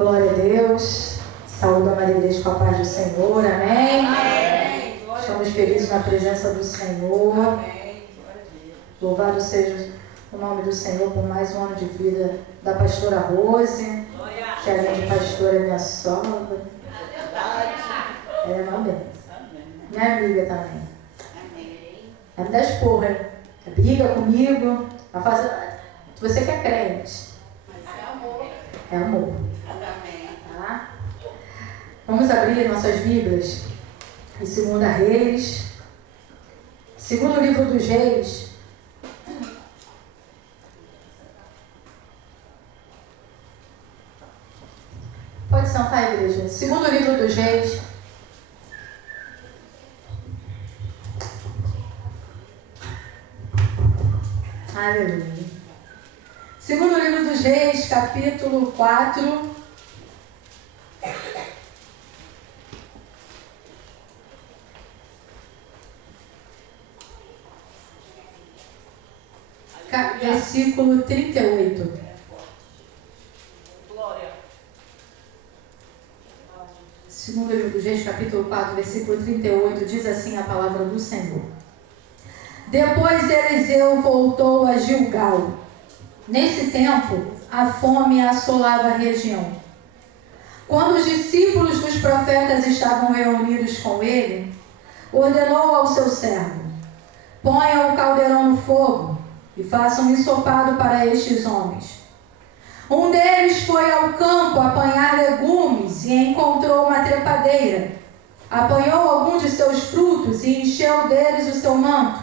Glória a Deus. Saúde a Maria Igreja com a paz do Senhor. Amém. Amém. Estamos felizes na presença do Senhor. Amém. Louvado seja o nome do Senhor por mais um ano de vida da pastora Rose, que além de pastora é minha sogra. É uma benção. Minha amiga também. Ela me dá esporra, hein? Briga comigo. Ela faz... Você que é crente. É amor. Tá? Vamos abrir nossas Bíblias em 2 Reis. Segundo livro dos Reis. Pode sentar, igreja. Segundo livro dos Reis. Aleluia. Segundo livro dos Reis, capítulo 4. Versículo 38. Glória. Segundo livro dos Reis, capítulo 4, versículo 38, diz assim a palavra do Senhor. Depois Eliseu voltou a Gilgal. Nesse tempo, a fome assolava a região. Quando os discípulos dos profetas estavam reunidos com ele, ordenou ao seu servo: ponha o caldeirão no fogo e faça um ensopado para estes homens. Um deles foi ao campo apanhar legumes e encontrou uma trepadeira. Apanhou algum de seus frutos e encheu deles o seu manto.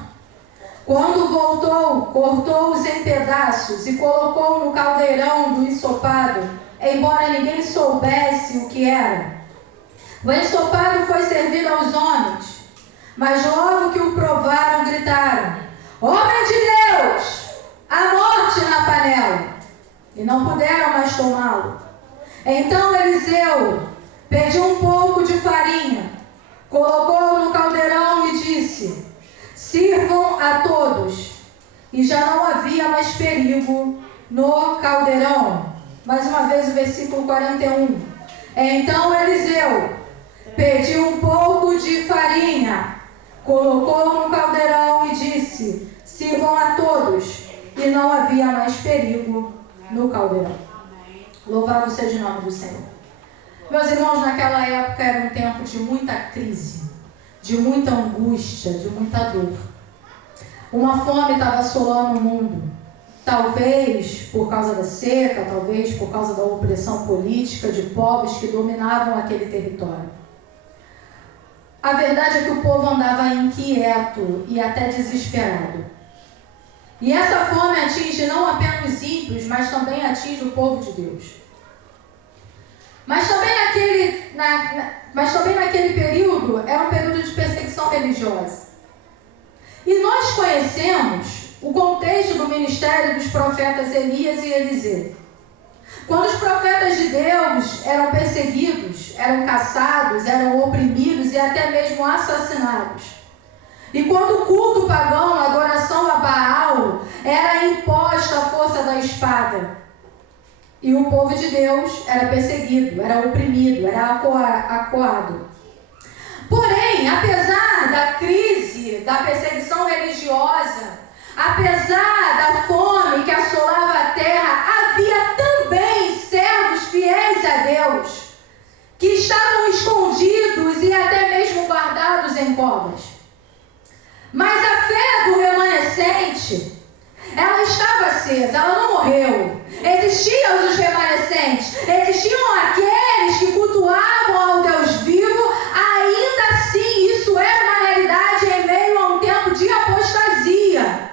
Quando voltou, cortou-os em pedaços e colocou no caldeirão do ensopado, embora ninguém soubesse o que era. O ensopado foi servido aos homens, mas logo que o provaram, gritaram: homem de Deus, a morte na panela! E não puderam mais tomá-lo. Então Eliseu pediu um pouco de farinha, colocou no caldeirão e disse: sirvam a todos. E já não havia mais perigo no caldeirão. Mais uma vez o versículo 41. Então Eliseu pediu um pouco de farinha, colocou no caldeirão e disse: sirvam a todos. E não havia mais perigo no caldeirão. Louvado seja o nome do Senhor. Meus irmãos, naquela época era um tempo de muita crise, de muita angústia, de muita dor. Uma fome estava assolando o mundo. Talvez por causa da seca, talvez por causa da opressão política de povos que dominavam aquele território. A verdade é que o povo andava inquieto e até desesperado. E essa fome atinge não apenas os ímpios, mas também atinge o povo de Deus. Mas também naquele período era um período de perseguição religiosa. E nós conhecemos o contexto do ministério dos profetas Elias e Eliseu. Quando os profetas de Deus eram perseguidos, eram caçados, eram oprimidos e até mesmo assassinados. E quando o culto pagão, a adoração a Baal, era imposta à força da espada. E o povo de Deus era perseguido, era oprimido, era acuado. Porém, apesar da crise, da perseguição religiosa, apesar da fome que assolava a terra, havia também servos fiéis a Deus, que estavam escondidos e até mesmo guardados em covas. Mas a fé do remanescente, ela estava acesa, ela não morreu. Existiam os remanescentes, existiam aqueles que cultuavam ao Deus vivo, ainda assim isso era uma realidade em meio a um tempo de apostasia.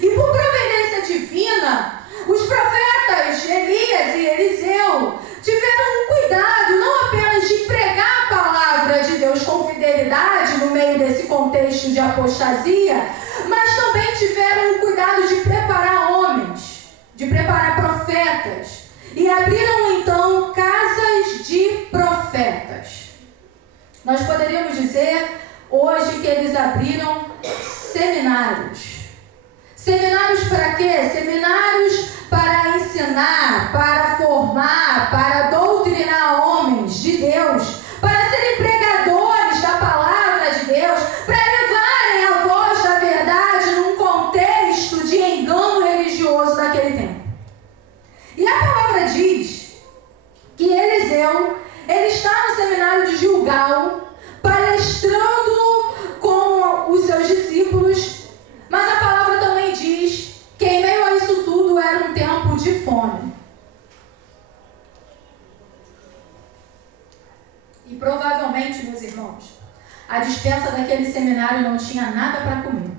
E por providência divina, os profetas Elias e Eliseu tiveram um cuidado não apenas de pregar a palavra de Deus com fidelidade no meio desse contexto de apostasia, mas também tiveram o cuidado de preparar homens, de preparar profetas, e abriram então casas de profetas. Nós poderíamos dizer hoje que eles abriram seminários. Seminários para quê? Seminários para ensinar, para formar, para doutrinar Eliseu, ele está no seminário de Gilgal, palestrando com os seus discípulos, mas a palavra também diz que em meio a isso tudo era um tempo de fome. E provavelmente, meus irmãos, a despensa daquele seminário não tinha nada para comer.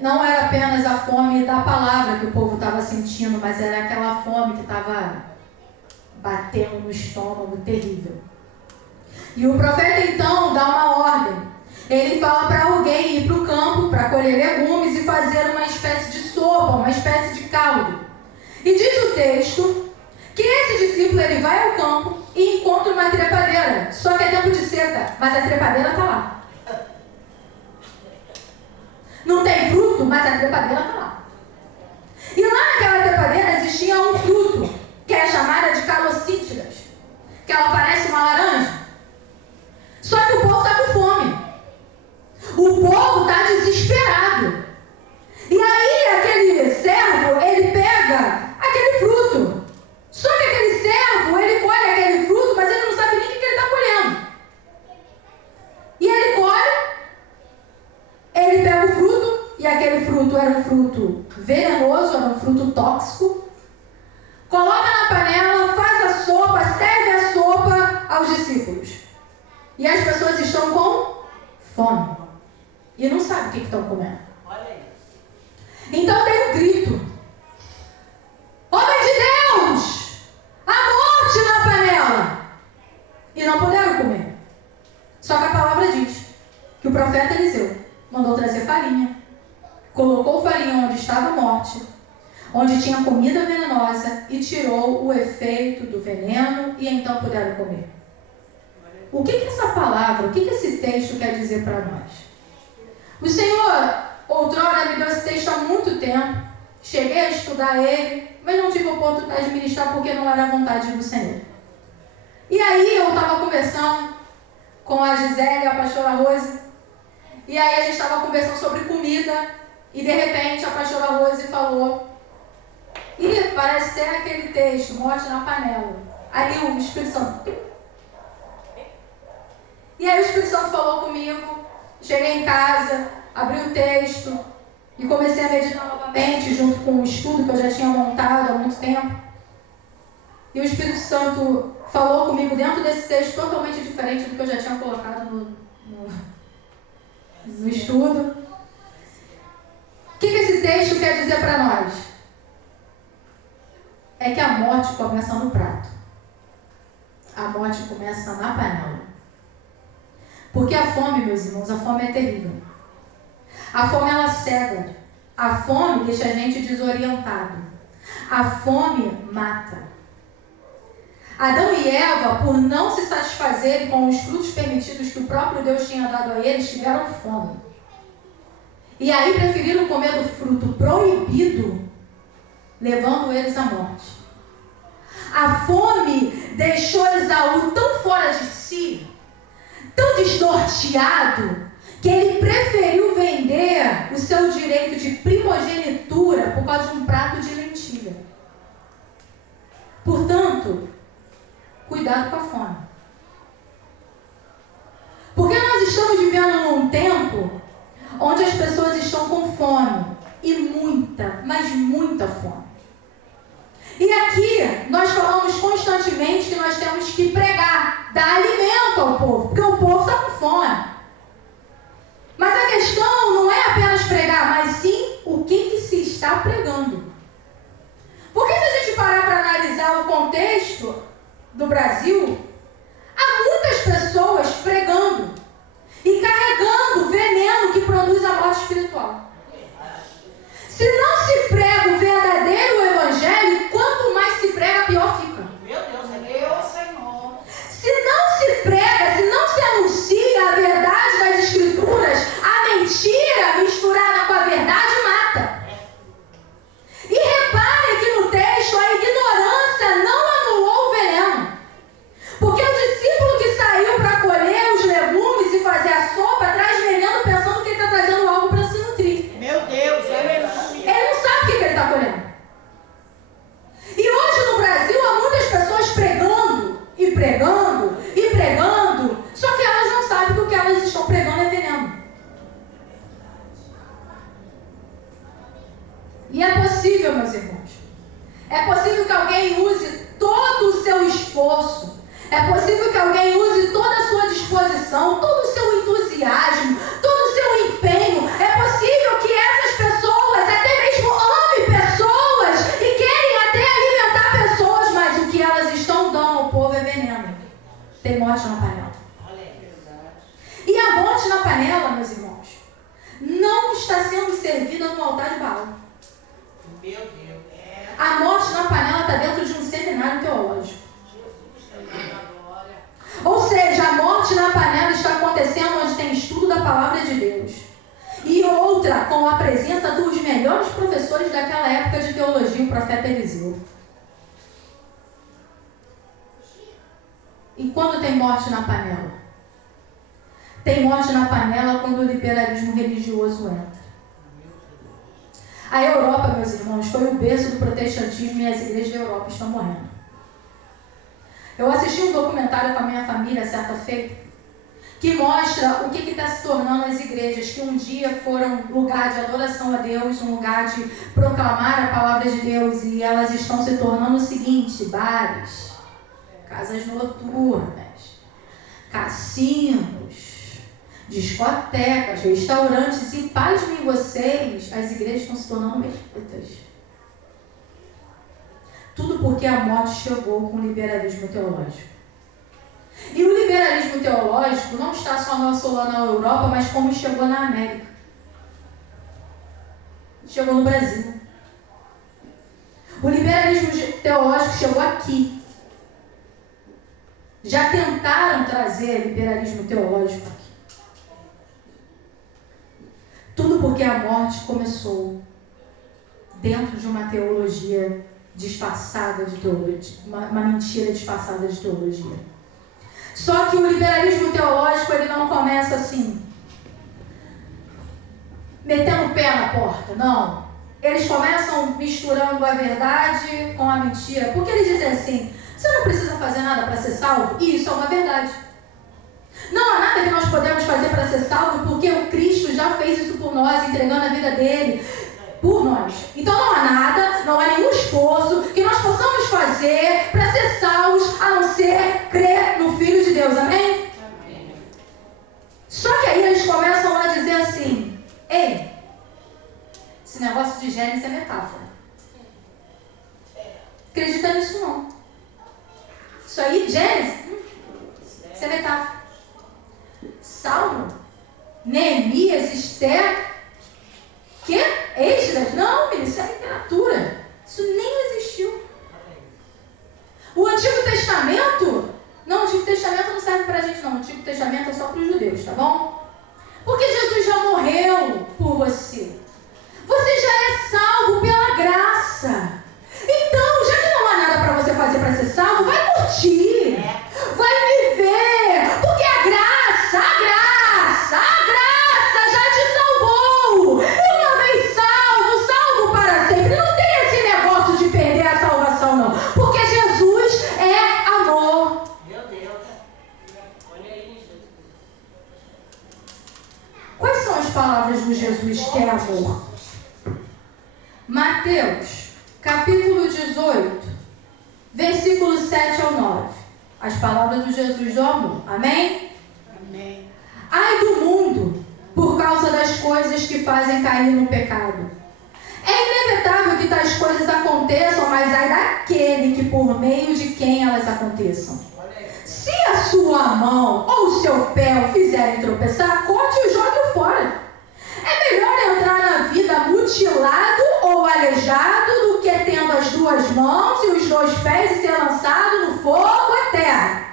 Não era apenas a fome da palavra que o povo estava sentindo, mas era aquela fome que estava batendo no estômago, terrível. E o profeta então dá uma ordem. Ele fala para alguém ir para o campo para colher legumes e fazer uma espécie de sopa, uma espécie de caldo. E diz o texto que esse discípulo ele vai ao campo e encontra uma trepadeira. Só que é tempo de seca, mas a trepadeira está lá. Não tem fruto, mas a trepadeira está lá. E lá naquela trepadeira existia um fruto, que é chamada de calocítiras, que ela parece uma laranja. Só que o povo está com fome. O povo está desesperado. E aí aquele servo, ele pega aquele fruto. Só que aquele servo, ele colhe aquele fruto, mas ele não sabe nem o que ele está colhendo. E ele colhe, ele pega o fruto, e aquele fruto era um fruto venenoso, era um fruto tóxico. Coloca na panela, faz a sopa, serve a sopa aos discípulos. E as pessoas estão com fome. E não sabem o que estão comendo. Então tem um grito. Homem de Deus! A morte na panela! E não puderam comer. Só que a palavra diz que o profeta Eliseu mandou trazer farinha. Colocou farinha onde estava a morte, onde tinha comida venenosa, e tirou o efeito do veneno, e então puderam comer. O que essa palavra, o que esse texto quer dizer para nós? O Senhor, outrora, me deu esse texto há muito tempo, cheguei a estudar ele, mas não tive a oportunidade de ministrar porque não era a vontade do Senhor. E aí eu estava conversando com a Gisele e a pastora Rose, e aí a gente estava conversando sobre comida, e de repente a pastora Rose falou, e parece ser aquele texto, morte na panela. Ali o Espírito Santo. E aí o Espírito Santo falou comigo, cheguei em casa, abri o texto e comecei a meditar novamente junto com o estudo que eu já tinha montado há muito tempo. E o Espírito Santo falou comigo dentro desse texto totalmente diferente do que eu já tinha colocado no estudo. O que esse texto quer dizer para nós? É que a morte começa no prato. A morte começa na panela. Porque a fome, meus irmãos, a fome é terrível. A fome, ela cega. A fome deixa a gente desorientado. A fome mata. Adão e Eva, por não se satisfazerem com os frutos permitidos que o próprio Deus tinha dado a eles, tiveram fome. E aí preferiram comer do fruto proibido, levando eles à morte. A fome deixou Esaú tão fora de si, tão desnorteado, que ele preferiu vender o seu direito de primogenitura por causa de um prato de lentilha. Portanto, cuidado com a fome. Porque nós estamos vivendo num tempo onde as pessoas estão com fome, e muita, mas muita fome. E aqui nós falamos constantemente que nós temos que pregar, dar alimento ao povo, porque o povo está com fome. Mas a questão não é apenas pregar, mas sim o que se está pregando. Porque se a gente parar para analisar o contexto do Brasil, há muitas pessoas pregando e carregando o veneno que produz a morte espiritual. Se não se prega o verdadeiro evangelho, quanto mais se prega, pior fica. Meu Deus, é meu Senhor. Se não se prega, se não se anuncia a verdade das Escrituras, a mentira misturada com a verdade mata. E reparem que no texto a ignorância não anulou o veneno. alguém use todo o seu esforço. É possível que alguém use toda a sua disposição, todo o seu entusiasmo, todo o seu empenho. É possível que essas pessoas até mesmo amem pessoas e querem até alimentar pessoas, mas o que elas estão dando ao povo é veneno. Tem morte na panela. E a morte na panela, meus irmãos, não está sendo servida no altar de Baal. Meu Deus. A morte na panela está dentro de um seminário teológico. Ou seja, a morte na panela está acontecendo onde tem estudo da palavra de Deus. E outra, com a presença dos melhores professores daquela época de teologia, o profeta Eliseu. E quando tem morte na panela? Tem morte na panela quando o liberalismo religioso entra. A Europa, meus irmãos, foi o berço do protestantismo e as igrejas da Europa estão morrendo. Eu assisti um documentário com a minha família certa feita que mostra o que está se tornando as igrejas, que um dia foram lugar de adoração a Deus, um lugar de proclamar a palavra de Deus, e elas estão se tornando o seguinte: bares, casas noturnas, cassinos, discotecas, restaurantes, e pasmem vocês, as igrejas estão se tornando mesquitas. Tudo porque a morte chegou com o liberalismo teológico. E o liberalismo teológico não está só assolando na Europa, mas como chegou na América. Chegou no Brasil. O liberalismo teológico chegou aqui. Já tentaram trazer liberalismo teológico aqui. Tudo porque a morte começou dentro de uma teologia disfarçada de teologia, uma mentira disfarçada de teologia. Só que o liberalismo teológico, ele não começa assim, metendo o pé na porta, não. Eles começam misturando a verdade com a mentira, porque eles dizem assim: você não precisa fazer nada para ser salvo, e isso é uma verdade. Não há nada que nós podemos fazer para ser salvo, porque o Cristo já fez isso por nós, entregando a vida dele por nós. Então não há nada, não há nenhum esforço que nós possamos fazer para ser salvos, a não ser crer no Filho de Deus. Amém? Amém. Só que aí eles começam a dizer assim: ei, esse negócio de Gênesis é metáfora. Acredita nisso não. Isso aí, Gênesis, isso é metáfora. Salmo, Neemias, Esther, que? Esdras? Não, isso é literatura. Isso nem existiu. O Antigo Testamento, não, o Antigo Testamento não serve pra gente não. O Antigo Testamento é só para os judeus, tá bom? Porque Jesus já morreu por você. Você já é salvo pela graça. Então, já que não há nada para você fazer para ser salvo, vai curtir. Vai viver. Porque a graça já te salvou. E uma vez salvo, salvo para sempre. Não tem esse negócio de perder a salvação, não. Porque Jesus é amor. Meu Deus. Olha aí, Jesus. Quais são as palavras de Jesus que é amor? Mateus, capítulo 18, versículos 7 ao 9. As palavras de Jesus do amor. Amém? Amém. Ai do mundo, por causa das coisas que fazem cair no pecado. É inevitável que tais coisas aconteçam, mas ai daquele que por meio de quem elas aconteçam. Se a sua mão ou o seu pé o fizerem tropeçar, corte e jogue-o fora. É melhor entrar na vida mutilado ou aleijado do que tendo as duas mãos e os dois pés e ser lançado no fogo eterno.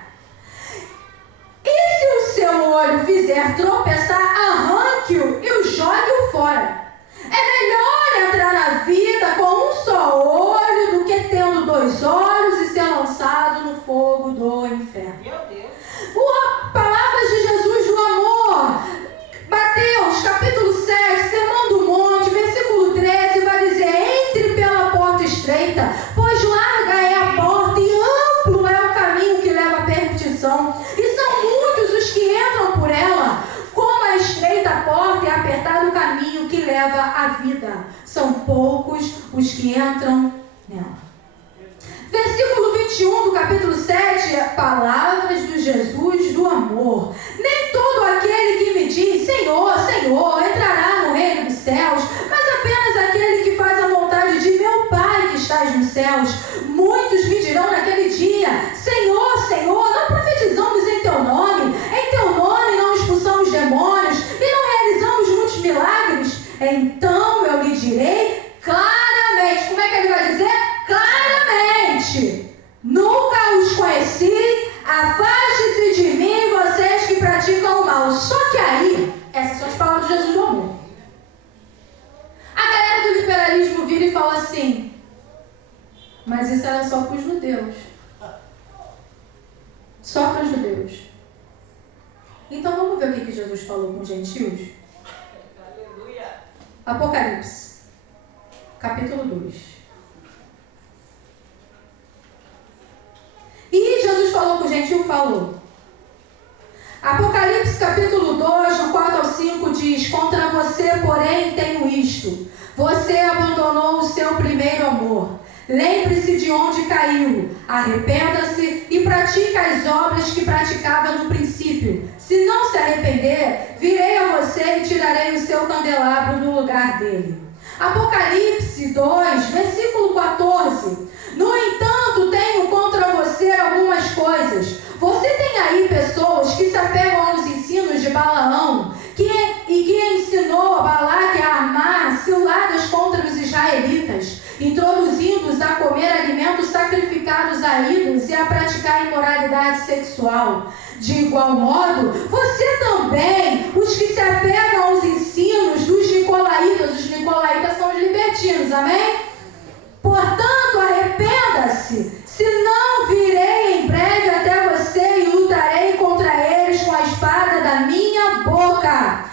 E se o seu olho fizer tropeçar, arranque-o e o jogue-o fora. É melhor entrar na vida com um só olho do que tendo dois olhos e ser lançado no fogo do inferno. Meu Deus. Palavras de Jesus do amor. Mateus, capítulo 7, Sermão do Monte, versículo 13, vai dizer: entre pela porta estreita, pois larga é a porta e amplo é o caminho que leva à perdição, e são muitos os que entram por ela. Como a estreita porta e apertado o caminho que leva à vida, são poucos os que entram nela. capítulo 7, palavras do Jesus do amor. Nem todo aquele que me diz, Senhor, Senhor, entrará no reino dos céus, mas apenas aquele que faz a vontade de meu Pai que estás nos céus. Muitos me dirão naquele dia, Senhor, Senhor, não profetizamos em teu nome não expulsamos demônios e não realizamos muitos milagres? Então eu lhe direi claramente. Como é que ele vai dizer? Claramente. Nunca os conheci, afaste-se de mim, vocês que praticam o mal. Só que aí, essas são as palavras de Jesus do amor. A galera do liberalismo vira e fala assim, mas isso era só para os judeus. Só para os judeus. Então vamos ver o que Jesus falou com os gentios? Aleluia. Apocalipse, capítulo 2. E Jesus falou com o gentio? Falou. Apocalipse, capítulo 2, no 4 ao 5, diz, contra você, porém, tenho isto. Você abandonou o seu primeiro amor. Lembre-se de onde caiu, arrependa-se e pratique as obras que praticava no princípio. Se não se arrepender, virei a você e tirarei o seu candelabro do lugar dele. Apocalipse 2, versículo 14. No entanto, tenho contra você algumas coisas. Você tem aí pessoas que se apegam aos ensinos de Balaão, que ensinou Balaque a armar ciladas contra os israelitas, introduzindo-os a comer alimentos sacrificados a ídolos e a praticar imoralidade sexual. De igual modo, você também, os que se apegam aos ensinos dos nicolaítas, os nicolaítas são os libertinos, amém? Portanto, arrependa-se, senão virei em breve até você e lutarei contra eles com a espada da minha boca.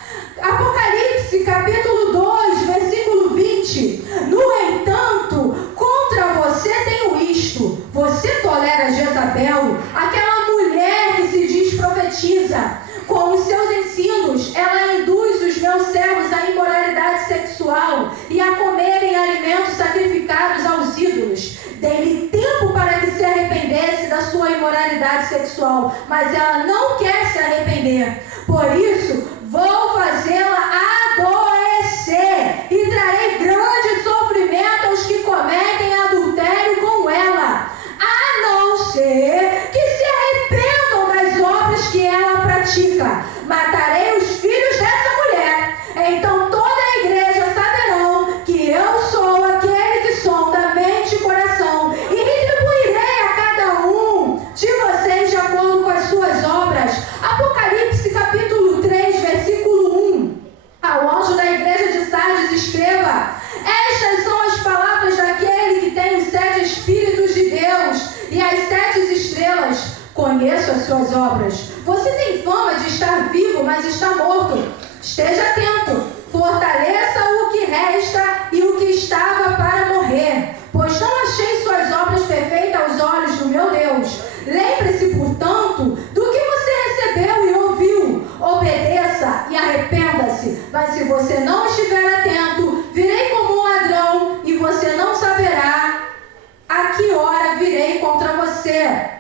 Apocalipse, capítulo 2, versículo 20. No entanto, contra você tenho isto. Você tolera Jezabel, aquela mulher que se diz profetiza. Com os seus ensinos, ela induz os meus servos à imoralidade sexual e a comerem alimentos sacrificados aos ídolos. Dei-lhe tempo para que se arrependesse da sua imoralidade sexual, mas ela não quer se arrepender. Por isso, vou fazê-la adoecer e trarei grande sofrimento aos que cometem adultério com ela, a não ser que se arrependam das obras que ela pratica. Matarei os filhos dessa mulher. Então toda a igreja saberão que eu sou aquele que sonda mente e coração, e retribuirei a cada um de vocês de acordo com as suas obras. Apocalipse, capítulo 3, versículo 1. Ao anjo da igreja de Sardes escreva: estas são as palavras daquele que tem os 7 Espíritos de Deus e as 7 estrelas. Conheço as suas obras. Você tem fama de estar vivo, mas está morto. Esteja atento. Fortaleça o que resta e o que estava para morrer, pois não achei suas obras perfeitas aos olhos do meu Deus. Lembre-se, portanto, do que você recebeu e ouviu. Obedeça e arrependa-se. Mas se você não estiver atento, virei como um ladrão e você não saberá a que hora virei contra você.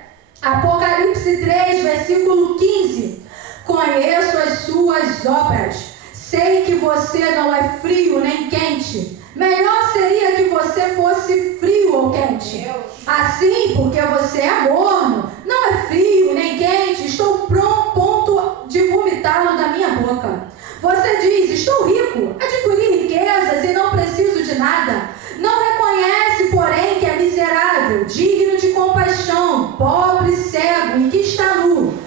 Apocalipse 3, versículo 15. Conheço as suas obras. Sei que você não é frio nem quente. Melhor seria que você fosse frio ou quente. Assim, porque você é morno, não é frio nem quente, estou ponto de vomitá-lo da minha boca. Você diz, estou rico, adquiri riquezas e não preciso de nada. Não reconhece, porém, que é miserável, digno de compaixão, pobre, cego e que está nu.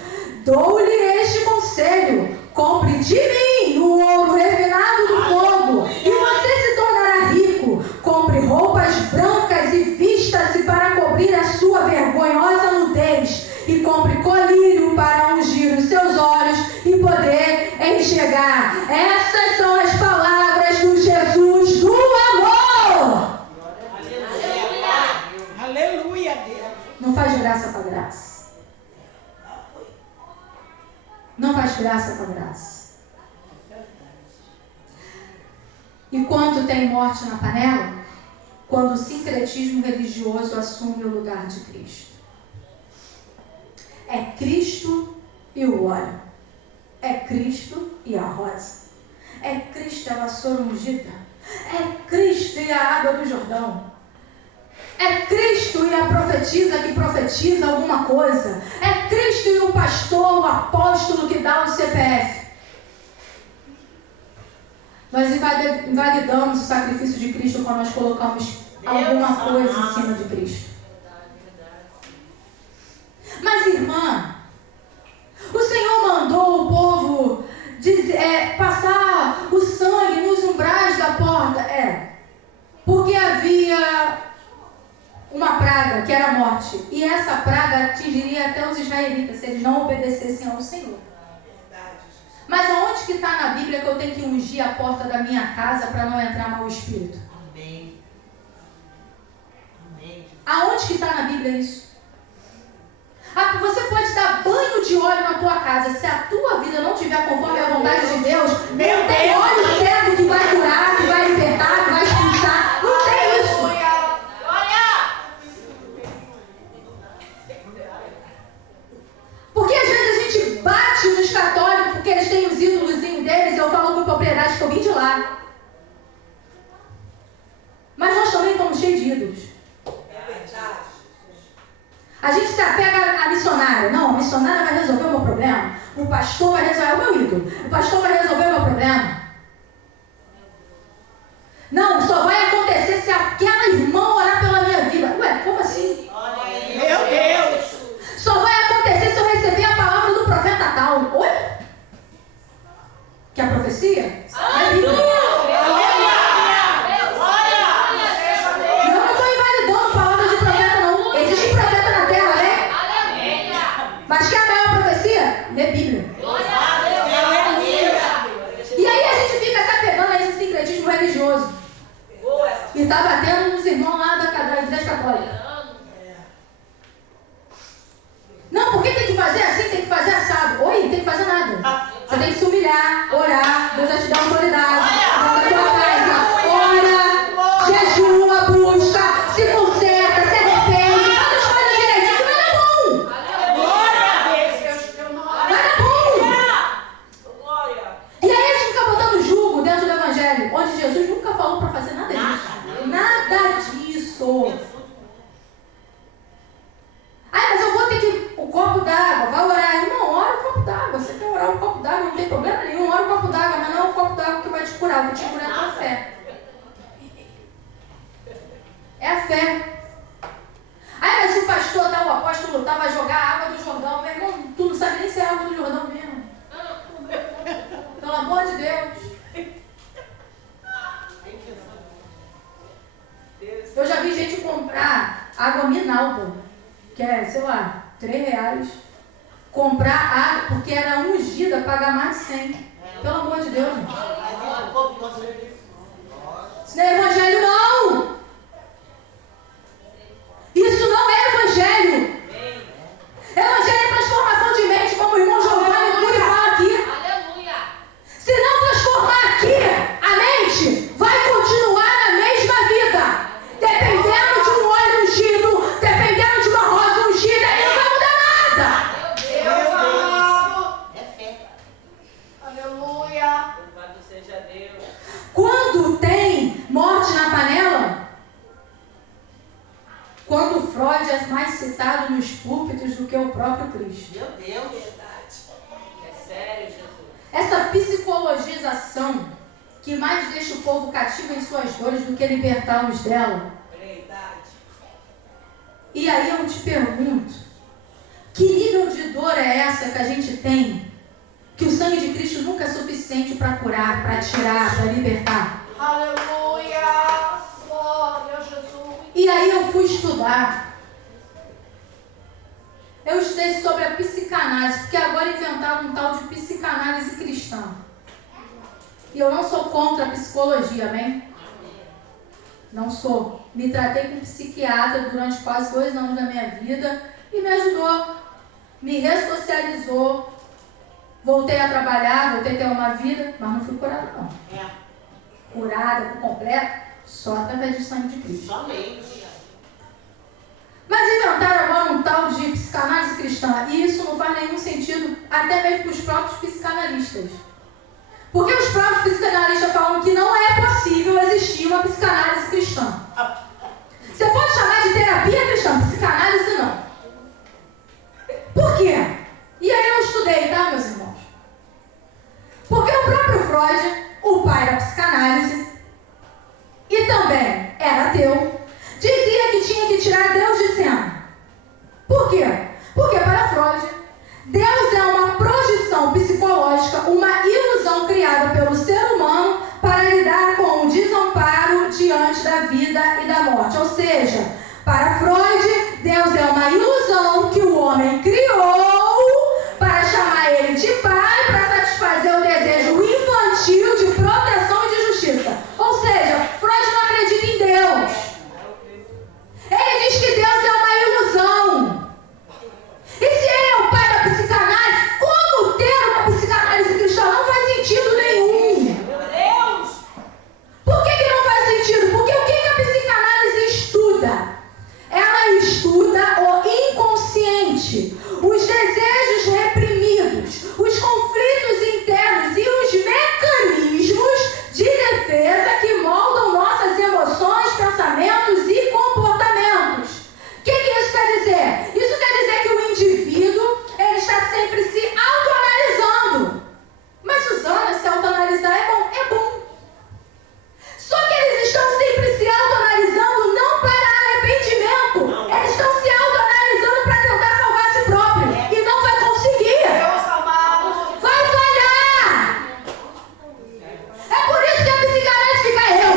Dou-lhe este conselho: compre de mim o ouro refinado do fogo, e você se tornará rico. Compre roupas brancas e vista-se para cobrir a sua vergonhosa nudez, e compre colírio para ungir os seus olhos e poder enxergar. Essas são as palavras do Jesus do amor. Aleluia, Deus. Não faz graça para graça. Não faz graça para graça. E quando tem morte na panela? Quando o sincretismo religioso assume o lugar de Cristo. É Cristo e o óleo. É Cristo e a rosa. É Cristo e a vassoura ungida. É Cristo e a água do Jordão. É Cristo e a profetisa que profetiza alguma coisa. É Cristo e o pastor, o apóstolo que dá o CPF. Nós invalidamos o sacrifício de Cristo quando nós colocamos alguma coisa em cima de Cristo. Mas, irmã, o Senhor mandou o povo passar o sangue nos umbrais da porta. Porque havia uma praga, que era a morte. E essa praga atingiria até os israelitas, se eles não obedecessem ao Senhor. Mas aonde que está na Bíblia que eu tenho que ungir a porta da minha casa para não entrar mau espírito? Amém. Amém. Aonde que está na Bíblia isso? Você pode dar banho de óleo na tua casa. Se a tua vida não tiver conforme a vontade de Deus, não tem óleo certo que vai curar, que vai libertar, que vai expulsar. Não tem isso. Porque às vezes a gente bate nos católicos porque eles têm os ídolos deles. Eu falo com propriedade que eu vim de lá. Mas nós também estamos cheios de ídolos. A gente se apega à missionária. Não, a missionária vai resolver o meu problema. O pastor vai resolver o meu ídolo. O pastor vai resolver o meu problema. Não, só vai acontecer se aquela irmã orar pela minha vida. Ué, como assim? Meu Deus! Só vai acontecer se eu receber a palavra do profeta tal. Oi? Que é a profecia? É Bíblia. Mas que é a maior profecia? Lê Bíblia. E aí a gente fica se apegando a esse sincretismo religioso. E está batendo nos irmãos lá da Igreja Católica. Não, porque tem que fazer assim, tem que fazer assado. Oi, não tem que fazer nada. Você tem que se humilhar, orar, Deus vai te dar autoridade. Na tua casa, ora, jejua, busca, se conserta, se arrepende, faz as coisas direitinho, vai dar bom. E aí a gente fica botando jugo dentro do Evangelho, onde Jesus nunca falou para fazer nada disso. Nada disso. Mas eu vou ter que... O copo d'água, vai orar. Irmão, ora o copo d'água. Você quer orar o copo d'água, não tem problema nenhum. Ora o copo d'água, mas não é o copo d'água que vai te curar. Vai te curar a tua fé. É a fé. Mas o pastor, o apóstolo vai jogar a água do Jordão. Meu irmão, tu não sabe nem se é água do Jordão mesmo. Pelo amor de Deus. Eu já vi gente comprar água Minalba, que é, sei lá, R$3. Comprar água porque era ungida, pagar mais de 100. Pelo amor de Deus, gente. Isso não é evangelho, não. Isso não é evangelho. Evangelho é transformação de mente, como o irmão Giovanni Cury fala aqui. Se não transformar aqui a mente, vai continuar na mesma vida. Dependendo de um óleo ungido, dependendo de uma rosa ungida, e não vai mudar nada. É fé. Aleluia. Louvado seja Deus. Quando tem morte na panela, quando Freud é mais citado nos púlpitos do que o próprio Cristo. Meu Deus. É sério, Jesus. Essa psicologização que mais deixa o povo cativo em suas dores do que libertá-los dela. Verdade. E aí eu te pergunto, que nível de dor é essa que a gente tem, que o sangue de Cristo nunca é suficiente para curar, para tirar, para libertar? Aleluia. Glória a Jesus. E aí eu fui estudar. Eu estudei sobre a psicanálise, porque agora inventaram um tal de psicanálise cristã. E eu não sou contra a psicologia, amém? Não sou. Me tratei com um psiquiatra durante quase 2 anos da minha vida e me ajudou, me ressocializou. Voltei a trabalhar, voltei a ter uma vida, mas não fui curada, não. Curada por completo, só através do sangue de Cristo. Somente. Mas inventaram agora um tal de psicanálise cristã. E isso até mesmo para os próprios psicanalistas. Porque os próprios psicanalistas falam que não é possível existir uma psicanálise cristã. Você pode chamar de terapia cristã, psicanálise não. Por quê? E aí eu estudei, tá, meus irmãos? Porque o próprio Freud, o pai da psicanálise, e também era ateu, dizia que tinha que tirar Deus de cena. Por quê? Porque para Freud, Deus é uma projeção psicológica, uma ilusão criada pelo ser humano para lidar com o desamparo diante da vida e da morte. Ou seja, para Freud, Deus é uma ilusão que o homem criou para chamar ele de pai, para satisfazer o desejo infantil de proteção e de justiça. Ou seja, Freud não acredita em Deus. Ele diz que Deus é uma ilusão. E se ele é o pai da psicanálise, como ter uma psicanálise cristã? Não faz sentido nenhum. Por que não faz sentido? Porque o que a psicanálise estuda? Ela estuda o inconsciente, os desejos reprimidos, os conflitos internos e os mecanismos de defesa que moldam nossas emoções, pensamentos e comportamentos. O que isso quer dizer? Isso quer dizer que o indivíduo ele está sempre se autoanalisando. Mas, Suzana, se autoanalisar é bom? É bom. Só que eles estão sempre se autoanalisando não para arrependimento. Eles estão se autoanalisando para tentar salvar a si próprio. E não vai conseguir. Vai falhar. É por isso que a psicanálise fica eu.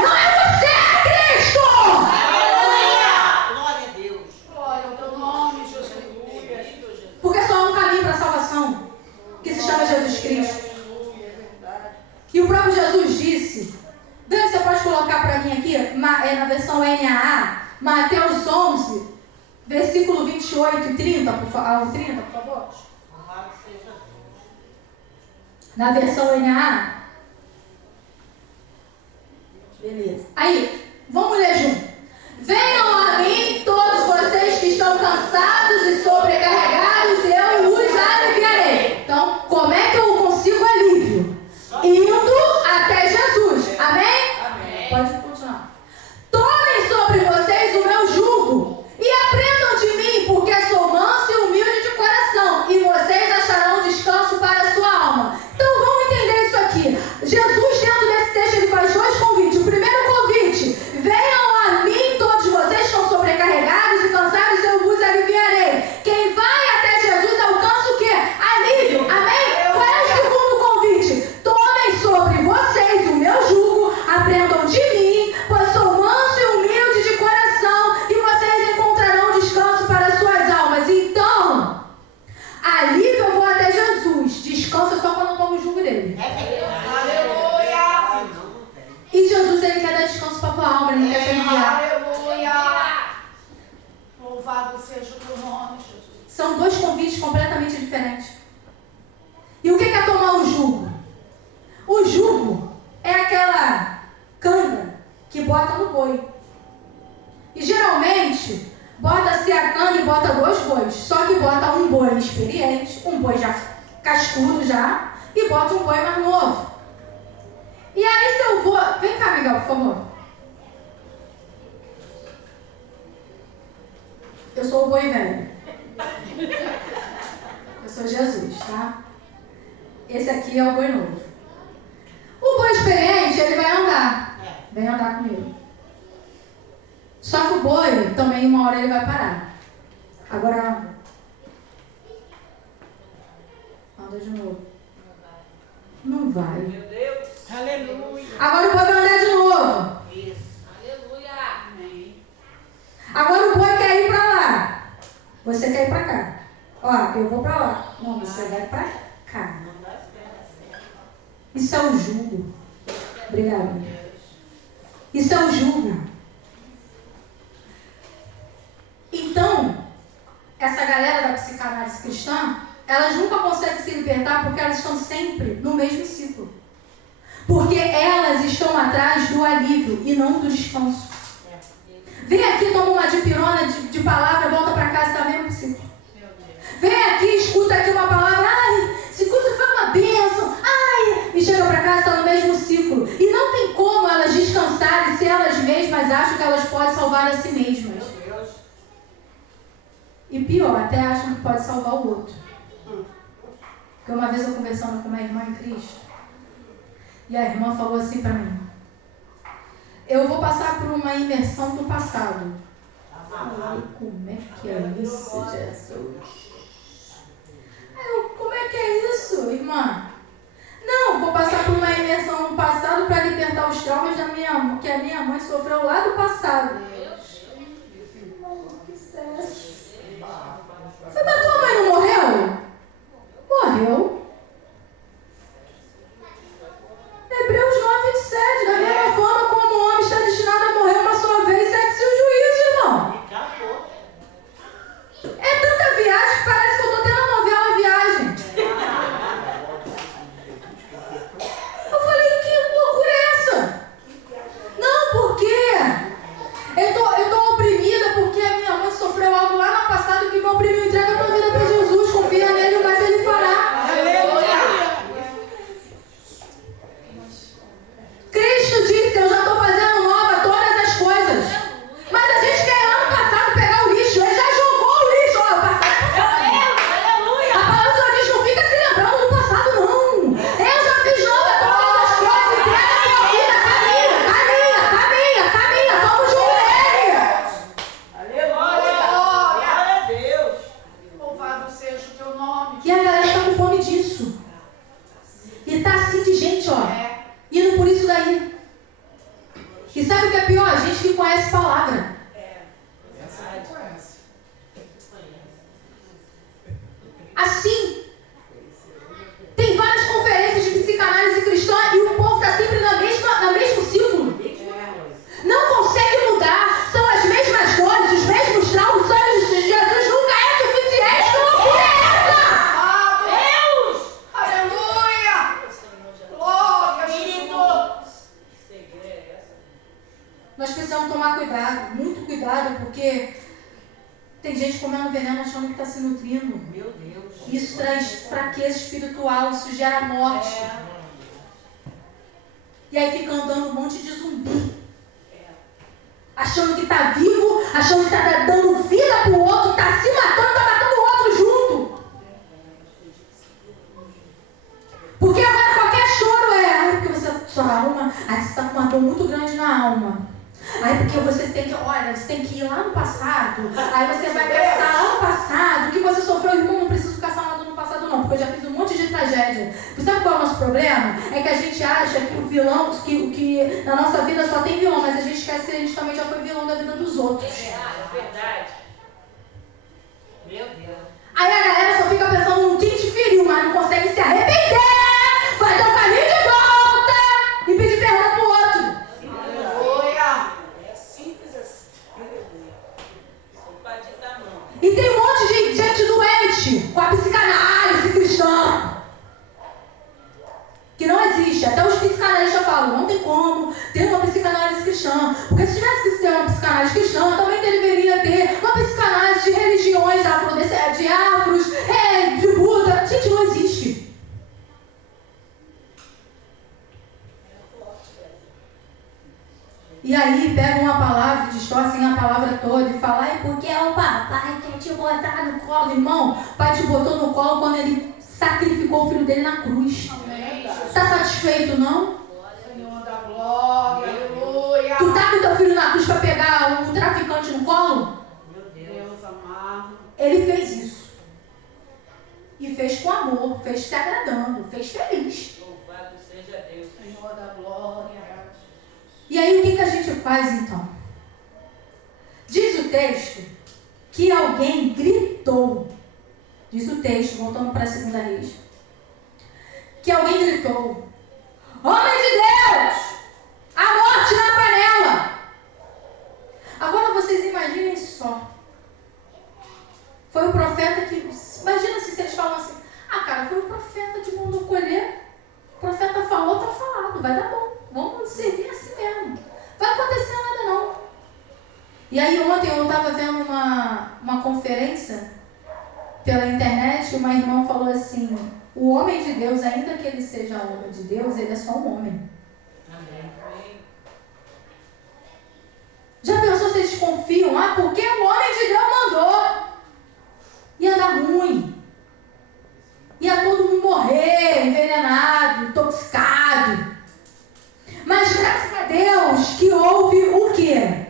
Não é você, é Cristo. Glória a Deus. Glória ao teu nome, Jesus. Porque só há um caminho para a salvação, que se chama Jesus Cristo. E o próprio Jesus disse, Dani, você pode colocar para mim aqui, na versão NAA, Mateus 11, versículo 28 e 30, por favor. Na versão NAA. Beleza. Aí, vamos ler junto. Venham a mim todos vocês que estão cansados e sobrecarregados, e eu os aliviarei. Então, como é que eu consigo alívio? Indo até Jesus. Amém? Amém. Pode continuar. Tomem sobre vocês o meu jugo e aprendam de mim, porque sou manso e humilde de coração, e vocês acharão descanso para a sua alma. Então vamos entender isso aqui. Jesus, dentro desse texto, ele faz dois convites. O primeiro convite: venham a mim todos vocês que estão sobrecarregados e cansados, eu vos aliviarei. Quem vai até Jesus alcança o quê? Alívio. Amém? Qual é o segundo convite? Tomem sobre vocês o meu jugo, aprendam de mim, pois sou manso e humilde de coração, e vocês encontrarão descanso para suas almas. Então, alívio eu vou até Jesus. Descanso só quando eu tomo o jugo dele. Aleluia. E Jesus, ele quer dar descanso para a tua alma, ele não quer te aliviar. Aleluia. Louvado seja o teu nome, Jesus. São dois convites completamente diferentes. E o que é tomar o jugo? O jugo é aquela canga que bota no boi. E geralmente, bota-se a canga e bota dois bois. Só que bota um boi experiente, um boi já cascudo já, e bota um boi mais novo. E aí se eu vou... Vem cá, Miguel, por favor. Eu sou o boi velho. Eu sou Jesus, tá? Esse aqui é o boi novo. O boi experiente, ele vai andar. Vem andar comigo. Só que o boi, também uma hora ele vai parar. Agora, anda de novo. Não vai. Meu Deus. Aleluia. Agora o boi vai andar de novo. Isso. Aleluia. Amém. Agora o boi quer ir pra lá. Você quer ir pra cá. Ó, eu vou pra lá. Não, você vai pra cá. Isso é o jugo. Obrigada. Isso é o jugo. Então, essa galera da psicanálise cristã, elas nunca conseguem se libertar porque elas estão sempre no mesmo ciclo. Porque elas estão atrás do alívio e não do descanso. Vem aqui, toma uma dipirona de palavra, volta para casa, está mesmo ciclo. Vem aqui, elas acham que elas podem salvar a si mesmas. E pior, até acham que pode salvar o outro. Porque uma vez eu conversando com uma irmã em Cristo, e a irmã falou assim para mim: eu vou passar por uma imersão do passado. Ai, como é que é isso, Jesus? Como é que é isso, irmã? Não, vou passar por uma imersão no passado para libertar os traumas que a minha mãe sofreu lá do passado. Que sério. Você, mas tua mãe não morreu? Morreu. Hebreus 9:7. Da mesma forma como o homem está destinado a morrer uma só vez, segue-se o juízo, irmão. É tanta viagem que parece que eu estou tendo a novela Viagem. Eu falei, que loucura é essa? Não, por quê? Eu tô oprimida porque a minha mãe sofreu algo lá no passado que me oprimiu. Entrega a tua vida para Jesus, confia nele, mas ele fará. Cristo disse: eu já estou fazendo nova todas as coisas. Mas a gente quer ir lá no passado pegar o lixo. Ele já jogou o lixo. Ó, o passado. A palavra só diz: não fica se lembrando do passado, não. Eu já fiz nova todas as coisas. Entrega a minha vida. Caminha. Vamos junto nele. Glória a Deus. Louvado seja o teu nome. E a galera está com fome disso. E tá assim de gente, ó. Indo por isso daí. E sabe o que é pior? Gente que conhece palavra. Assim. Tem várias conferências de psicanálise cristã e o povo está sempre no mesmo círculo. Não consegue mudar. São as mesmas dores, os mesmos traumas. O sangue de Jesus nunca é suficiente. Que loucura é essa? Deus! Aleluia! Glória, querido! Nós precisamos tomar cuidado, muito cuidado, porque tem gente comendo veneno achando que está se nutrindo. Meu Deus. Isso traz fraqueza espiritual, isso gera morte. E aí fica andando um monte de zumbi. Achando que está vivo, achando que está dando vida para o outro, está se matando, está matando o outro junto. Porque agora qualquer choro porque você sua alma, aí você está com uma dor muito grande na alma. Aí porque você tem que ir lá no passado, aí você vai pensar lá no passado, o que você sofreu, irmão, não preciso ficar salado no passado não, porque eu já fiz um monte de tragédia. Você sabe qual é o nosso problema? É que a gente acha que o vilão, que na nossa vida só tem vilão, mas a gente esquece que a gente também já foi vilão da vida dos outros. É verdade. Meu Deus. Aí a galera só fica pensando no que te feriu, mas não consegue se arrepender, fazer o caminho de volta e pedir perdão pro outro. Aleluia! É simples assim. Só pode dar mão. E tem um monte de gente doente com a psicanálise cristã. Que não existe. Até os psicanalistas falam, não tem como ter uma psicanálise cristã. Porque se tivesse que ter uma psicanálise cristã, também deveria ter uma psicanálise de religiões de afros, de Buda. Gente, não existe. E aí pega uma palavra, distorcem a palavra toda e fala, porque é o papai quer te botar no colo, irmão. O pai te botou no colo quando ele sacrificou o filho dele na cruz. Amém. Está satisfeito, não? Senhor da glória, aleluia! Tu tá com teu filho na cruz para pegar um traficante no colo? Meu Deus. Deus amado. Ele fez isso. E fez com amor, fez se agradando, fez feliz. Louvado seja Deus. Senhor da glória. E aí o que a gente faz então? Diz o texto que alguém gritou. Diz o texto, voltando para a 2 Reis. Que alguém gritou: homem de Deus, a morte na panela. Agora vocês imaginem só. Foi o profeta que... Imagina se eles falam assim, cara, foi o profeta que mandou colher. O profeta falou, tá falado, vai dar bom. Vamos servir assim mesmo. Vai acontecer nada não. E aí ontem eu estava vendo uma conferência pela internet, uma irmã falou assim, o homem de Deus, ainda que ele seja homem de Deus, ele é só um homem. Amém. Já pensou se eles confiam? Porque o homem de Deus mandou. Ia dar ruim. Ia todo mundo morrer, envenenado, intoxicado. Mas graças a Deus que houve o quê?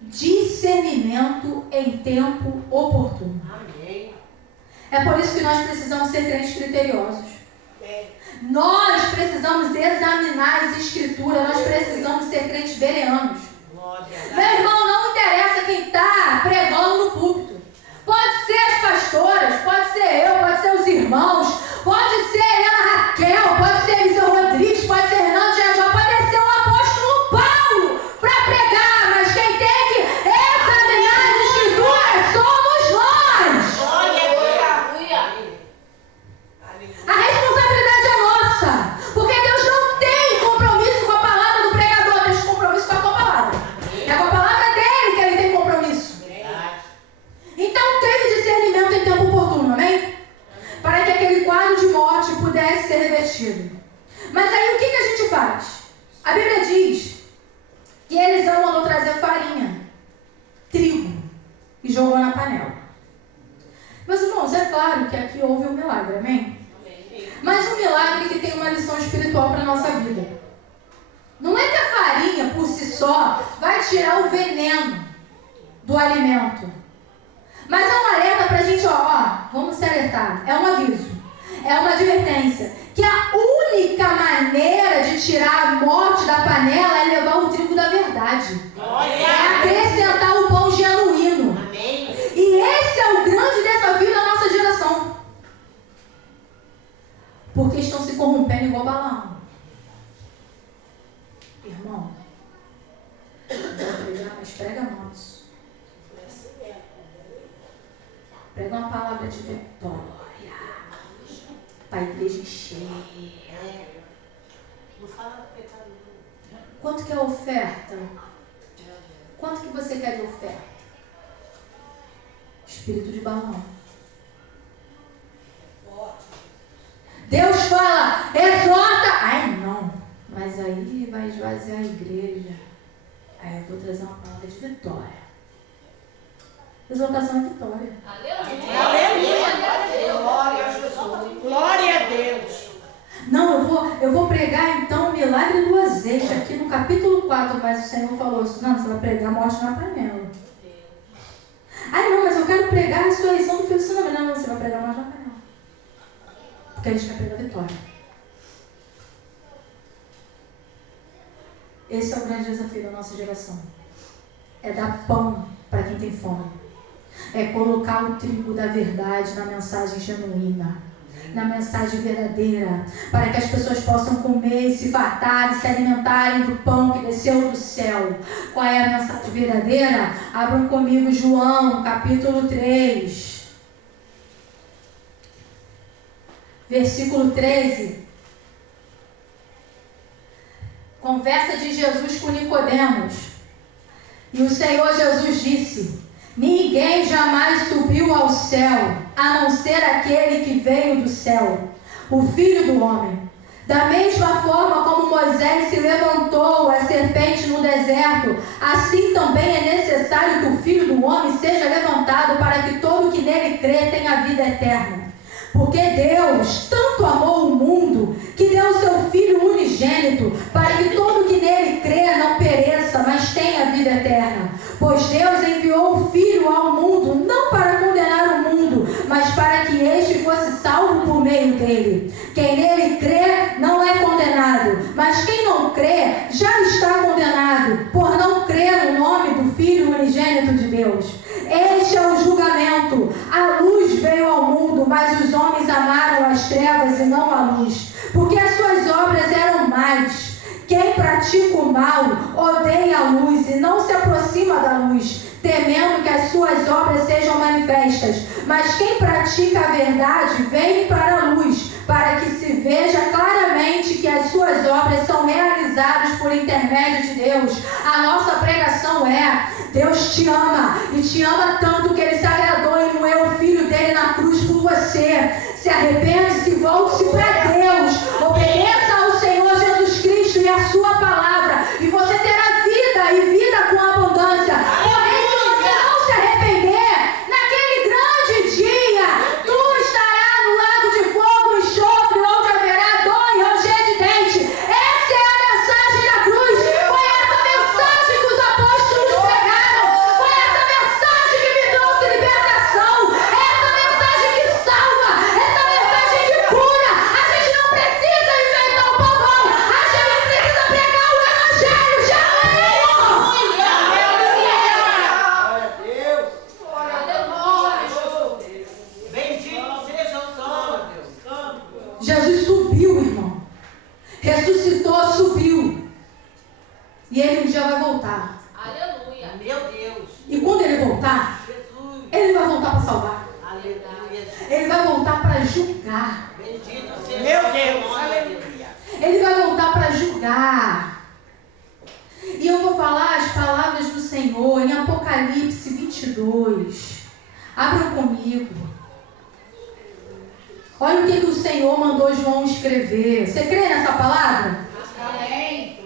Discernimento em tempo oportuno. Amém. É por isso que nós precisamos ser crentes criteriosos. Nós precisamos examinar as escrituras, nós precisamos ser crentes bereanos. Meu irmão, não interessa quem está pregando no púlpito. Pode ser as pastoras, pode ser eu, pode ser os irmãos, pode ser a Helena Raquel, pode ser Eliseu Rodrigues, pode ser Renan Jajó, pode ser o apóstolo Paulo para pregar, mas quem tem que examinar as escrituras somos nós. A responsabilidade é nossa, porque Deus não tem compromisso com a palavra do pregador, Deus tem compromisso com a tua palavra. É com a palavra dele que ele tem compromisso. Então teve discernimento em tempo oportuno, amém? Para que aquele quadro de morte pudesse ser revertido. Mas aí o que a gente faz? A Bíblia diz que Eliseu mandou trazer farinha, trigo, e jogou na panela. Meus irmãos, é claro que aqui houve um milagre, amém? Mas um milagre que tem uma lição espiritual para a nossa vida. Não é que a farinha, por si só, vai tirar o veneno do alimento. Mas é um alerta para a gente, vamos se alertar. É um aviso, é uma advertência. Que a única maneira de tirar a morte da panela é levar o trigo da verdade. É acrescentar o pão genuíno. E esse é o grande desafio da nossa geração. Porque estão se corrompendo igual Balaão. Irmão, vou pregar, mas prega manso. Prega uma palavra de vitória para a igreja encher. Não fala pecado. Quanto que é a oferta? Quanto que você quer de oferta? Espírito de Balaão. Deus fala, exorta. Ai não, mas aí vai esvaziar a igreja. Aí eu vou trazer uma palavra de vitória. Exortação é vitória. Aleluia. Glória a Deus. Não, eu vou pregar então o milagre do azeite aqui no capítulo 4, mas o Senhor falou isso. Não, você vai pregar a morte na panela. Ai não, mas eu quero pregar a ressurreição do Filho do Seu nome. Não, você vai pregar a morte na panela. Porque a gente quer pregar a vitória. Esse é o grande desafio da nossa geração. É dar pão para quem tem fome. É colocar o trigo da verdade na mensagem genuína, na mensagem verdadeira, para que as pessoas possam comer, se fartar e se alimentarem do pão que desceu do céu. Qual é a mensagem verdadeira? Abram comigo João, capítulo 3, versículo 13. Conversa de Jesus com Nicodemos. E o Senhor Jesus disse: ninguém jamais subiu ao céu, a não ser aquele que veio do céu, o Filho do Homem. Da mesma forma como Moisés se levantou a serpente no deserto, assim também é necessário que o Filho do Homem seja levantado, para que todo que nele crê tenha vida eterna. Porque Deus tanto amou o mundo, que deu o seu Filho unigênito, para que todo que nele crê não pereça, mas tenha vida eterna. Pois Deus enviou o Filho ao mundo, não para condenar o mundo, mas para que este fosse salvo por meio dele. Quem nele crê não é condenado, mas quem não crê já está condenado, por não crer no nome do Filho unigênito de Deus. Este é o julgamento. A luz veio ao mundo, mas os homens amaram as trevas e não a luz, porque as suas obras eram más. Quem pratica o mal odeia a luz e não se aproxima da luz, temendo que as suas obras sejam manifestas. Mas quem pratica a verdade vem para a luz, para que se veja claramente que as suas obras são realizadas por intermédio de Deus. A nossa pregação é: Deus te ama, e te ama tanto que Ele se agradou em moer o Filho dele na cruz por você. Se arrepende-se, volte-se para Deus, obedeça ao Senhor Jesus Cristo e a sua palavra, e você terá vida, e vida com abundância. salvar. Aleluia. Ele vai voltar para julgar. Bendito seja Meu o teu Deus, nome, aleluia. Ele vai voltar para julgar. E eu vou falar as palavras do Senhor em Apocalipse 22. Abram comigo. Olha o que o Senhor mandou João escrever. Você crê nessa palavra? Amém.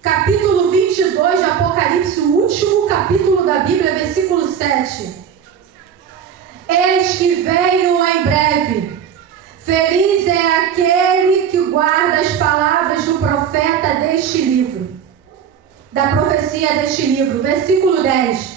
Capítulo 22 de Apocalipse, o último capítulo da Bíblia, versículo 7. Eis que venho em breve. Feliz é aquele que guarda as palavras do profeta deste livro. Da profecia deste livro. Versículo 10.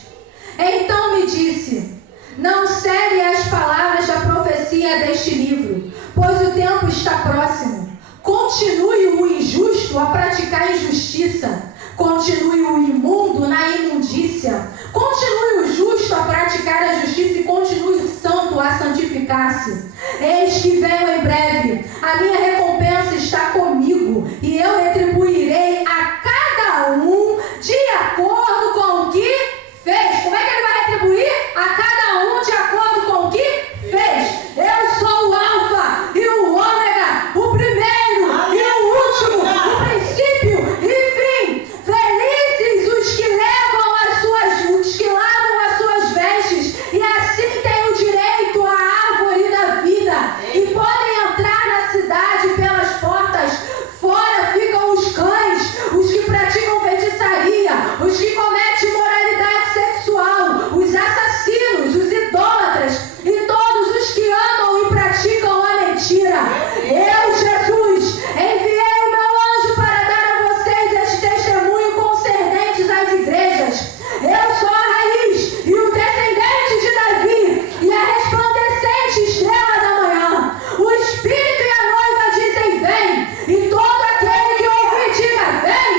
Então me disse: não cele as palavras da profecia deste livro, pois o tempo está próximo. Continue o injusto a praticar injustiça. Continue o imundo na imundícia. Continue o justo a praticar a justiça e continue o santo a santificar-se. Eis que venho em breve. A minha recompensa está comigo e eu retribuirei a cada um de acordo com o que fez. Como é que ele vai retribuir? A cada um de acordo com o que fez. Eu sou o Alfa e o Ômega, o primeiro e o último, o princípio e fim. Felizes os que lavam as suas vestes e assim têm o direito à árvore da vida e podem entrar na cidade pelas portas. Fora ficam os cães, os que praticam feitiçaria, os que cometem imoralidade sexual, os assassinos, os idólatras e todos os que amam e praticam a mentira. Eu, Jesus, enviei o meu anjo para dar a vocês este testemunho concernentes às igrejas. Eu sou a raiz e o descendente de Davi e a resplandecente estrela da manhã. O Espírito e a noiva dizem: vem, e todo aquele que ouvir diga: vem.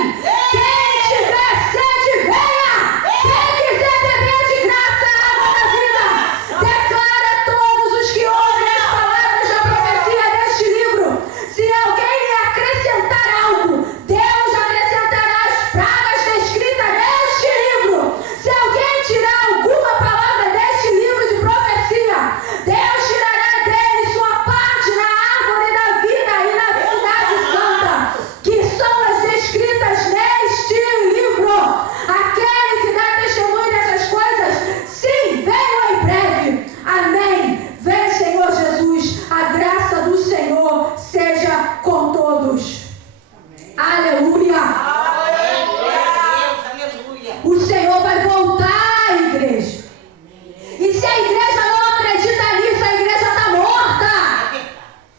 Quem tiver sede, venha. Quem quiser beber de graça a água da vida. Declara a todos os que ouvem as palavras da profecia deste livro: se alguém lhe acrescentar algo, Deus acrescentará as pragas descritas neste livro. Se alguém tirar alguma palavra deste livro de profecia, Deus tirará dele sua parte na árvore da vida e na cidade santa, que são as descritas neste livro. Aquele que dá testemunho dessas coisas, sim, venho em breve. Amém. Vem, Senhor Jesus. A graça do Senhor seja com todos. Aleluia. Glória a Deus, aleluia. O Senhor vai voltar, igreja. E se a igreja não acredita nisso, a igreja está morta.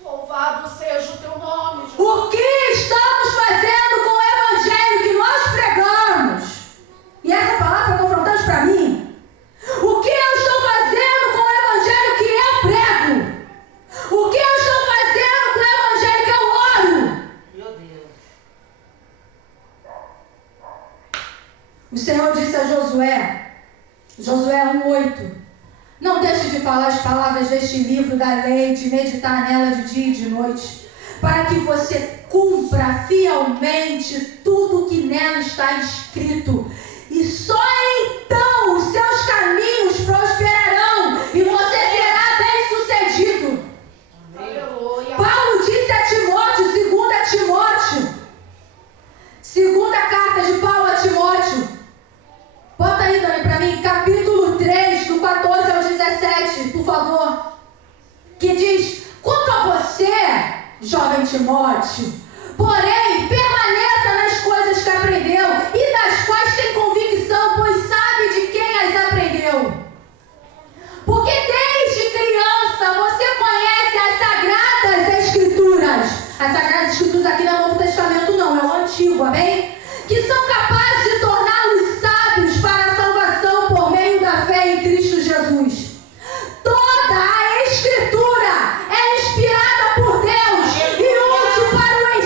Louvado seja o teu nome, Jesus. O que estamos fazendo com o evangelho que nós pregamos? E essa palavra é confrontante para mim. O que eu estou fazendo com o evangelho que eu prego? O que eu estou fazendo com o evangelho que eu oro? Meu Deus. O Senhor disse a Josué 1:8: não deixe de falar as palavras deste livro da lei, de meditar nela de dia e de noite, para que você cumpra fielmente tudo que nela está escrito. E só então os seus caminhos prosperarão e você será bem-sucedido. Aleluia. Paulo disse a Timóteo, 2 Timóteo, segunda carta de Paulo a Timóteo. Bota aí, Dani, para mim, capítulo 3, do 14 ao 17, por favor. Que diz: quanto a você, jovem Timóteo, porém, permaneça nas coisas que aprendeu e das quais tem convicção, pois sabe de quem as aprendeu. Porque desde criança você conhece as Sagradas Escrituras. As Sagradas Escrituras aqui não é o Novo Testamento, não, é o Antigo, amém? Que são capazes de torná-los sábios para a salvação por meio da fé em Cristo Jesus. Toda a Escritura é inspirada por Deus e útil para o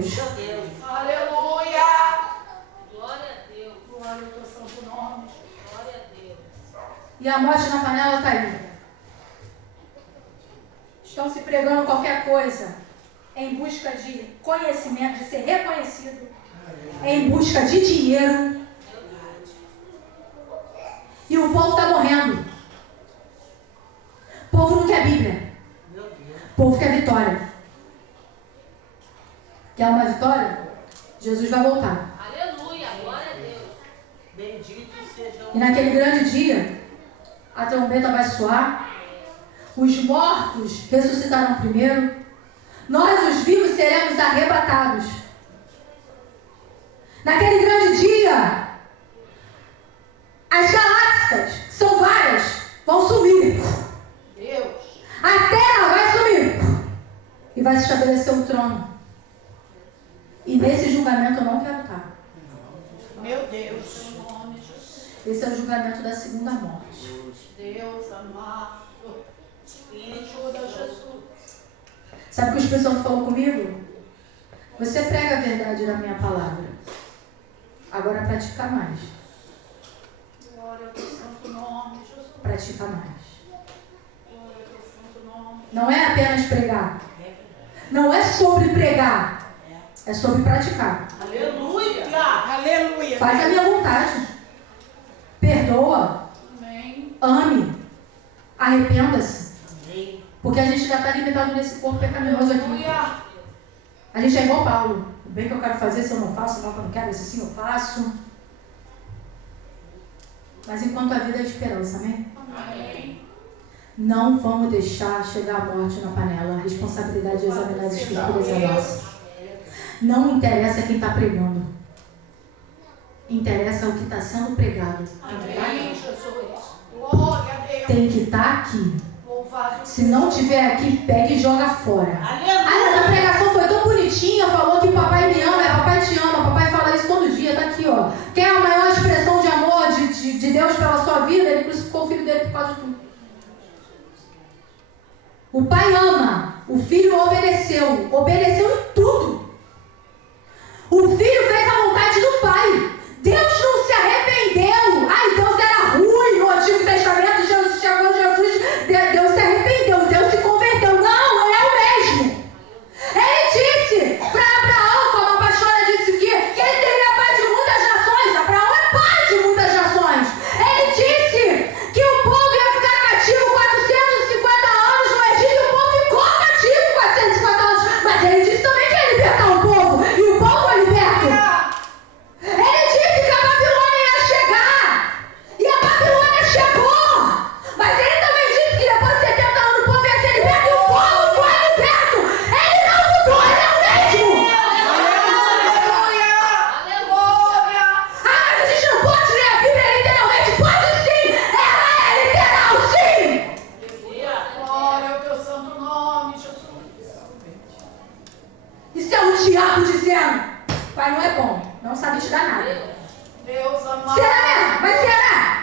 Deus. Meu Deus. Aleluia. Glória a Deus. Glória ao teu santo nome. Glória a Deus. E a morte na panela está aí. Estão se pregando qualquer coisa em busca de conhecimento, de ser reconhecido, em busca de dinheiro. E o povo está morrendo. O povo não quer Bíblia. Meu Deus. O povo quer vitória. Quer uma vitória? Jesus vai voltar. Aleluia. Glória a Deus. Bendito seja o E naquele grande dia, a trombeta vai soar. Os mortos ressuscitarão primeiro. Nós, os vivos, seremos arrebatados. Naquele grande dia, as galáxias, que são várias, vão sumir. Deus. A terra vai sumir. E vai se estabelecer um trono. E nesse julgamento eu não quero estar. Meu Deus. Em nome de Jesus. Esse é o julgamento da segunda morte. Deus amado. Me ajuda, Jesus. Sabe o que o Espírito Santo falou comigo? Você prega a verdade da minha palavra. Agora pratica mais. Glória ao teu santo nome, Jesus. Pratica mais. Glória ao teu santo nome. Não é apenas pregar. Não é sobre pregar. É sobre praticar. Aleluia. Aleluia. Faz a minha vontade. Perdoa. Amém. Ame. Arrependa-se. Amém. Porque a gente já está limitado nesse corpo pecaminoso aqui. Aleluia. A gente é igual Paulo. O bem que eu quero fazer, se eu não faço, o mal que eu não quero, esse sim eu faço. Mas enquanto a vida é esperança, amém? Amém. Não vamos deixar chegar a morte na panela. A responsabilidade de examinar as escrituras é nossa. Não interessa quem está pregando. Interessa o que está sendo pregado. Amém, Jesus. Glória a Deus. Tem que estar aqui. Louvado. Se não tiver aqui, pega e joga fora. Aleluia. Ah, mas a pregação foi tão bonitinha, falou que o papai me ama, papai te ama, papai fala isso todo dia, tá aqui, ó. Quer a maior expressão de amor de Deus pela sua vida? Ele crucificou o filho dele por causa de tudo. O pai ama, o filho obedeceu em tudo. O filho fez a vontade do pai. Deus não se arrependeu. Ai, Deus era ruim no Antigo Testamento, Jesus chegou, Deus se arrependeu, Deus se converteu. Não, ele é o mesmo. Ele disse para Abraão, como a pastora disse aqui, que ele seria pai de muitas nações. Abraão é pai de muitas nações. Ele disse que o povo ia ficar cativo 450 anos no Egito, e o povo ficou cativo 450 anos. Mas ele disse também que ia libertar o povo, e o povo foi liberto. Ele disse que a Babilônia ia chegar, e a Babilônia chegou. Mas ele também disse que depois de 70 anos o povo ia ser liberto, e o povo foi liberto. Ele não mudou, ele é o mesmo. Aleluia. Glória. Ah, mas a gente não pode ler a Bíblia literalmente. Pode sim, ela é literal, sim. Glória ao teu santo nome, Jesus. Isso é o diabo dizendo: pai não é bom, não sabe te dar nada. Deus amado. Será mesmo? Mas será?